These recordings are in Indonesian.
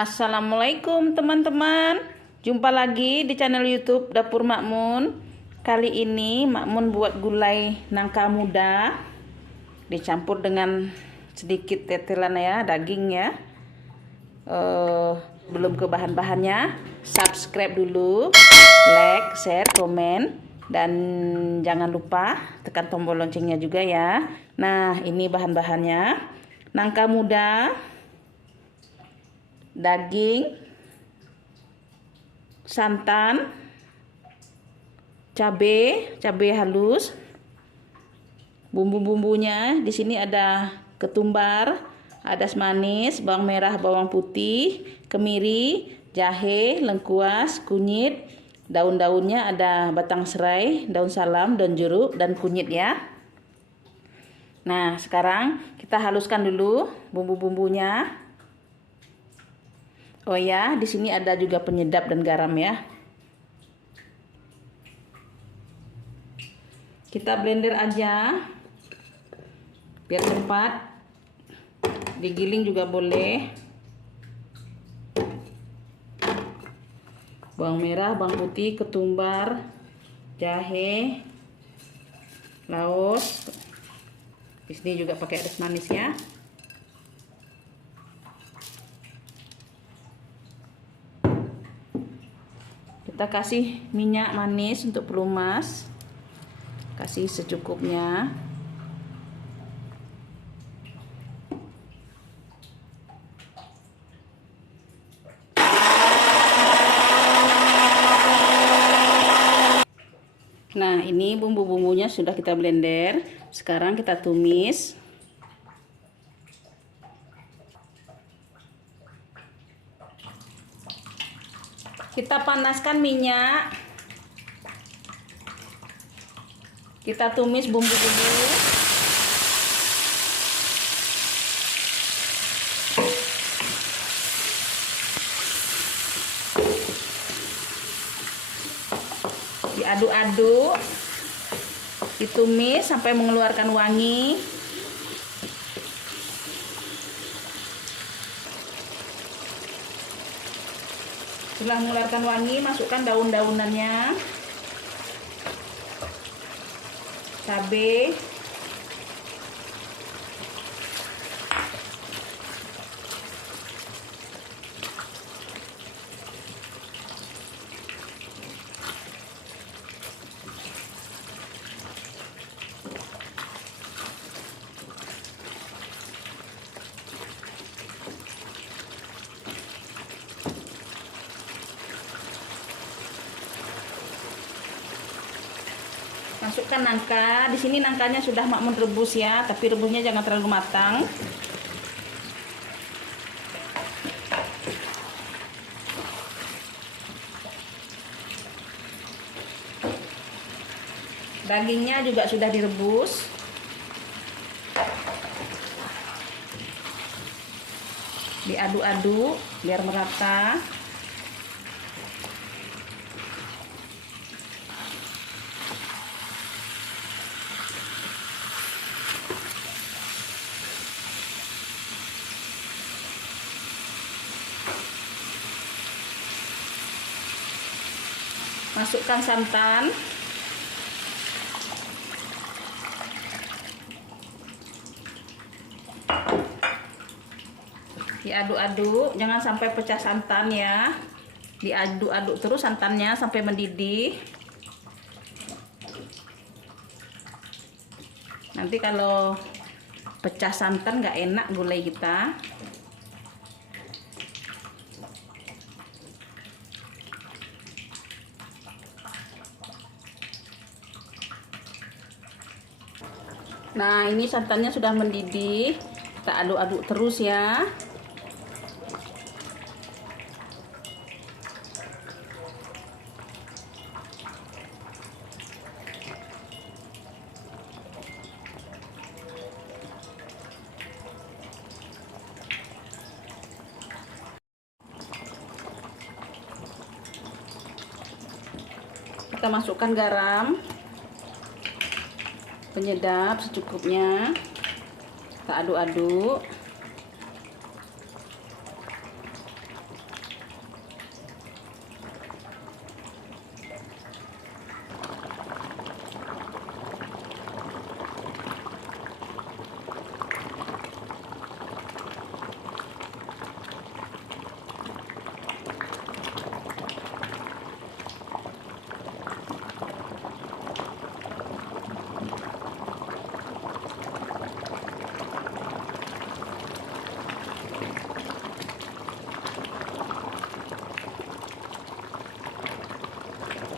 Assalamualaikum teman-teman. Jumpa lagi di channel YouTube Dapur Makmun. Kali ini Makmun buat gulai nangka muda dicampur dengan sedikit tetelan ya, daging ya. Belum ke bahan-bahannya, subscribe dulu, like, share, komen, dan jangan lupa tekan tombol loncengnya juga ya. Nah, ini bahan-bahannya: nangka muda, daging, santan, cabai halus. Bumbu-bumbunya di sini ada ketumbar, adas manis, bawang merah, bawang putih, kemiri, jahe, lengkuas, kunyit. Daun-daunnya ada batang serai, daun salam, daun jeruk, dan kunyit ya. Nah, sekarang kita haluskan dulu bumbu-bumbunya. Oh ya, di sini ada juga penyedap dan garam ya. Kita blender aja biar cepat. Digiling juga boleh. Bawang merah, bawang putih, ketumbar, jahe, laos. Di sini juga pakai adas manis ya. Kita kasih minyak manis untuk pelumas, kasih secukupnya. Nah, ini bumbu-bumbunya sudah kita blender. Sekarang kita tumis. Kita panaskan minyak. Kita tumis bumbu-bumbu. Diaduk-aduk. Ditumis sampai mengeluarkan wangi. Setelah mengeluarkan wangi, masukkan daun-daunannya, cabai, masukkan nangka. Di sini nangkanya sudah Makmun rebus ya, tapi rebusnya jangan terlalu matang. Dagingnya juga sudah direbus. Diaduk-aduk biar merata. Masukkan santan. Diaduk-aduk, jangan sampai pecah santan ya. Diaduk-aduk terus santannya sampai mendidih. Nanti kalau pecah santan nggak enak gulai kita. Nah, ini santannya sudah mendidih. Kita aduk-aduk terus ya. Kita masukkan garam, penyedap secukupnya. Kita aduk-aduk.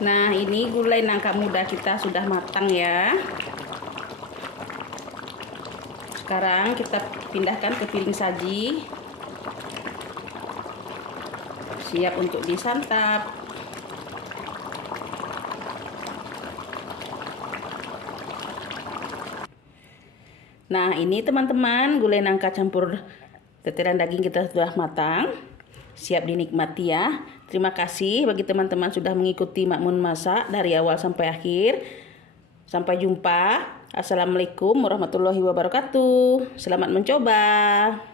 Nah, ini gulai nangka muda kita sudah matang ya. Sekarang kita pindahkan ke piring saji. Siap untuk disantap. Nah, ini teman-teman, gulai nangka campur tetelan daging kita sudah matang. Siap dinikmati ya. Terima kasih bagi teman-teman sudah mengikuti Mak Mun masak dari awal sampai akhir. Sampai jumpa. Assalamualaikum warahmatullahi wabarakatuh. Selamat mencoba.